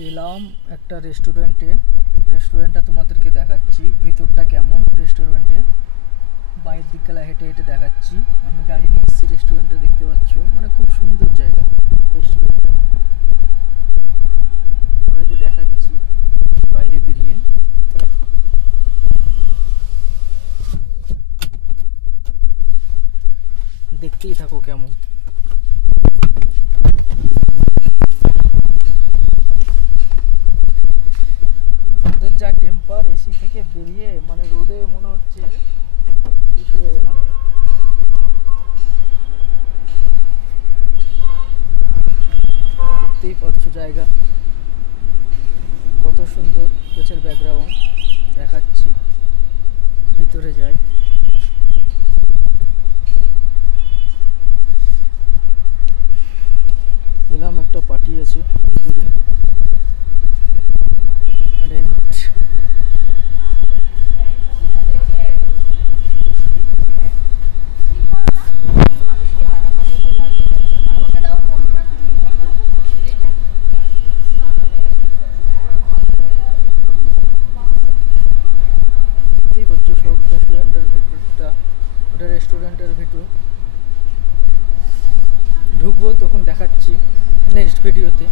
এলাম একটা রেস্টুরেন্টটা তোমাদেরকে দেখাচ্ছি ভিতরটা কেমন। রেস্টুরেন্টে বাইরের দিক গেলা হেঁটে হেঁটে দেখাচ্ছি। আমি গাড়ি নিয়ে এসেছি, রেস্টুরেন্টে দেখতে পাচ্ছ, মানে খুব সুন্দর জায়গা রেস্টুরেন্টটা। বাইরে দেখাচ্ছি, বাইরে বেরিয়ে দেখতেই থাকো কেমন। রোদের যা টেম্পার, এসি থেকে বেরিয়ে মানে রোদে মনে হচ্ছে শেষ হয়ে গেলাম। দেখতেই পারছো জায়গা কত সুন্দর, পেছনের ব্যাকগ্রাউন্ড দেখাচ্ছি। ভিতরে যাই, এলাম একটা পার্টি আছে ভিতরে, রেন্ট। দেখতেই পাচ্ছ সব রেস্টুরেন্টের ভিতরটা, ওটা রেস্টুরেন্টের ভিতর। ঢুকবো তখন দেখাচ্ছি নেক্সট ভিডিওতে।